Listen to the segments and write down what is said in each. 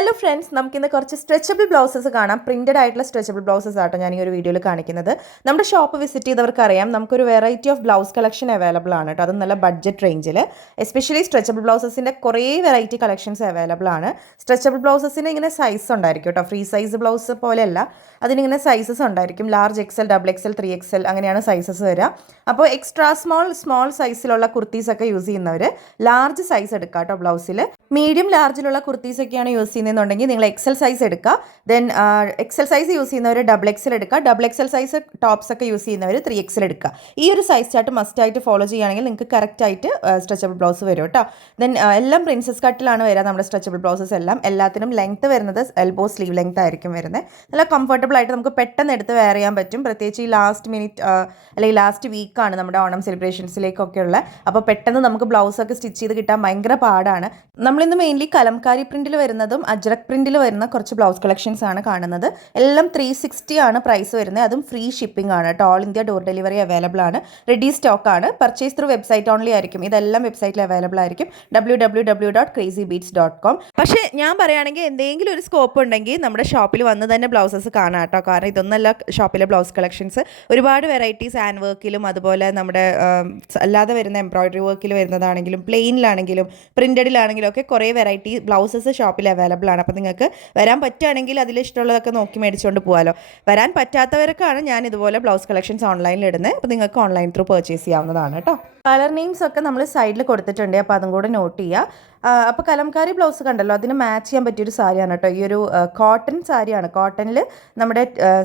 Hello friends, നമുക്കിന്ന് കുറച്ച് stretchable blouses കാണാം. പ്രിൻറ്റഡ് ആയിട്ടുള്ള സ്ട്രെച്ചബിൾ ബ്ലൗസസ് ആട്ടോ ഞാൻ ഈ ഒരു വീഡിയോയിൽ കാണിക്കുന്നത്. നമ്മുടെ ഷോപ്പ് വിസിറ്റ് ചെയ്തവർക്ക് അറിയാം, നമുക്കൊരു variety of blouse collection available ആണ് കേട്ടോ. അതും നല്ല ബഡ്ജറ്റ് റേഞ്ചിൽ. എസ്പെഷ്യലി സ്ട്രെച്ചബിൾ ബ്ലൗസസിൻ്റെ കുറേ വെറൈറ്റി കളക്ഷൻസ് അവൈലബിൾ ആണ്. സ്ട്രെച്ചബിൾ ബ്ലൗസസിന് ഇങ്ങനെ സൈസ് ഉണ്ടായിരിക്കും കേട്ടോ. ഫ്രീ സൈസ് ബ്ലൗസ് പോലെയല്ല, അതിനിങ്ങനെ സൈസസ് ഉണ്ടായിരിക്കും. Large XL, double XL, 3XL അങ്ങനെയാണ് സൈസസ് വരിക. അപ്പോൾ എക്സ്ട്രാ സ്മോൾ സൈസിലുള്ള കുർത്തീസൊക്കെ യൂസ് ചെയ്യുന്നവർ ലാർജ് സൈസ് എടുക്കുക കേട്ടോ ബ്ലൗസിൽ. മീഡിയം ലാർജിലുള്ള കുർത്തീസൊക്കെയാണ് യൂസ് ചെയ്യുന്നതെന്നുണ്ടെങ്കിൽ നിങ്ങൾ എക്സൽ സൈസ് എടുക്കുക. ദെൻ എക്സൽ സൈസ് യൂസ് ചെയ്യുന്നവർ ഡബിൾ എക്സൽ എടുക്കുക. ഡബിൾ എക്സൽ സൈസ് ടോപ്സ് ഒക്കെ യൂസ് ചെയ്യുന്നവർ 3XL എടുക്കുക. ഈ ഒരു സൈസ് ചാർട്ട് മസ്റ്റായിട്ട് ഫോളോ ചെയ്യുകയാണെങ്കിൽ നിങ്ങൾക്ക് കറക്റ്റായിട്ട് സ്ട്രെച്ചബിൾ ബ്ലൗസ് വരും കേട്ടോ. ദെൻ എല്ലാം പ്രിൻസസ് കട്ടിലാണ് വരിക നമ്മുടെ സ്ട്രെച്ചബിൾ ബ്ലൗസസ് എല്ലാം. എല്ലാത്തിനും ലെങ്ത്ത് വരുന്നത് എൽബോ സ്ലീവ് ലെങ്ത് ആയിരിക്കും വരുന്നത്. നല്ല കംഫർട്ടബിൾ ആയിട്ട് നമുക്ക് പെട്ടെന്ന് എടുത്ത് വെയർ ചെയ്യാൻ പറ്റും. പ്രത്യേകിച്ച് ഈ ലാസ്റ്റ് മിനിറ്റ് അല്ലെങ്കിൽ ലാസ്റ്റ് വീക്കാണ് നമ്മുടെ ഓണം സെലിബ്രേഷൻസിലേക്കൊക്കെ ഉള്ള. അപ്പോൾ പെട്ടെന്ന് നമുക്ക് ബ്ലൗസൊക്കെ സ്റ്റിച്ച് ചെയ്ത് കിട്ടാൻ ഭയങ്കര പാടാണ്. നമ്മളിന്ന് മെയിൻലി കലംകാരി പ്രിൻറ്റിൽ വരുന്നതും അജ്രക് പ്രിൻറ്റിൽ വരുന്ന കുറച്ച് ബ്ലൗസ് കളക്ഷൻസ് ആണ് കാണുന്നത്. എല്ലാം 360 ആണ് പ്രൈസ് വരുന്നത്. അതും ഫ്രീ ഷിപ്പിംഗ് ആണ് കേട്ടോ. All India door delivery available ആണ്. റെഡി സ്റ്റോക്ക് ആണ്. പർച്ചേസ് ത്രൂ വെബ്സൈറ്റ് ഓൺലി ആയിരിക്കും. ഇതെല്ലാം വെബ്സൈറ്റിൽ അവൈലബിൾ ആയിരിക്കും. www.crazybeats.com. പക്ഷേ ഞാൻ പറയുകയാണെങ്കിൽ എന്തെങ്കിലും ഒരു സ്കോപ്പ് ഉണ്ടെങ്കിൽ നമ്മുടെ ഷോപ്പിൽ വന്ന് തന്നെ ബ്ലൗസസ് കാണാം കേട്ടോ. കാരണം ഇതൊന്നല്ല ഷോപ്പിലെ ബ്ലൗസ് കളക്ഷൻസ്. ഒരുപാട് വെറൈറ്റീസ് ഹാൻഡ് വർക്കിലും അതുപോലെ നമ്മുടെ അല്ലാതെ വരുന്ന എംബ്രോയിഡറി വർക്കിൽ വരുന്നതാണെങ്കിലും പ്ലെയിനിലാണെങ്കിലും പ്രിൻറ്റഡിലാണെങ്കിലും ഒക്കെ കുറേ വെറൈറ്റി ബ്ലൗസസ് ഷോപ്പിൽ അവൈലബിൾ ആണ്. അപ്പോൾ നിങ്ങൾക്ക് വരാൻ പറ്റുകയാണെങ്കിൽ അതിൽ ഇഷ്ടമുള്ളതൊക്കെ നോക്കി മേടിച്ചുകൊണ്ട് പോകാമല്ലോ. വരാൻ പറ്റാത്തവർക്കാണ് ഞാൻ ഇതുപോലെ ബ്ലൗസ് കളക്ഷൻസ് ഓൺലൈനിൽ ഇടുന്നത്. അപ്പോൾ നിങ്ങൾക്ക് ഓൺലൈൻ ത്രൂ പർച്ചേസ് ചെയ്യാവുന്നതാണ് കേട്ടോ. കളർ നെയിംസ് ഒക്കെ നമ്മൾ സൈഡിൽ കൊടുത്തിട്ടുണ്ട്. അപ്പോൾ അതും കൂടെ നോട്ട് ചെയ്യുക. അപ്പോൾ കലംകാരി ബ്ലൗസ് കണ്ടല്ലോ, അതിന് മാച്ച് ചെയ്യാൻ പറ്റിയൊരു സാരിയാണ് കേട്ടോ. ഈ ഒരു കോട്ടൺ സാരിയാണ്. കോട്ടണിൽ നമ്മുടെ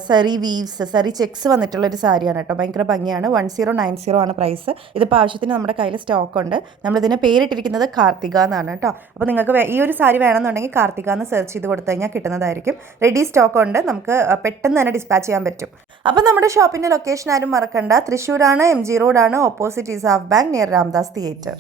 സെറി വീവ്സ്, സെറി ചെക്സ് വന്നിട്ടുള്ളൊരു സാരിയാണ് കേട്ടോ. ഭയങ്കര ഭംഗിയാണ്. 1090 ആണ് പ്രൈസ്. ഇതിപ്പോൾ ആവശ്യത്തിന് നമ്മുടെ കയ്യിൽ സ്റ്റോക്ക് ഉണ്ട്. നമ്മളിതിനെ പേരിട്ടിരിക്കുന്നത് കാർത്തിക എന്നാണ് കേട്ടോ. അപ്പോൾ നിങ്ങൾക്ക് ഈ ഒരു സാരി വേണമെന്നുണ്ടെങ്കിൽ കാർത്തിക എന്ന് സെർച്ച് ചെയ്ത് കൊടുത്തു കഴിഞ്ഞാൽ കിട്ടുന്നതായിരിക്കും. റെഡി സ്റ്റോക്ക് ഉണ്ട്. നമുക്ക് പെട്ടെന്ന് തന്നെ ഡിസ്പാച്ച് ചെയ്യാൻ പറ്റും. അപ്പോൾ നമ്മുടെ ഷോപ്പിൻ്റെ ലൊക്കേഷൻ ആരും മറക്കണ്ട. തൃശ്ശൂരാണ്, MG റോഡാണ്, opposite ESAF bank near Ramdas theatre.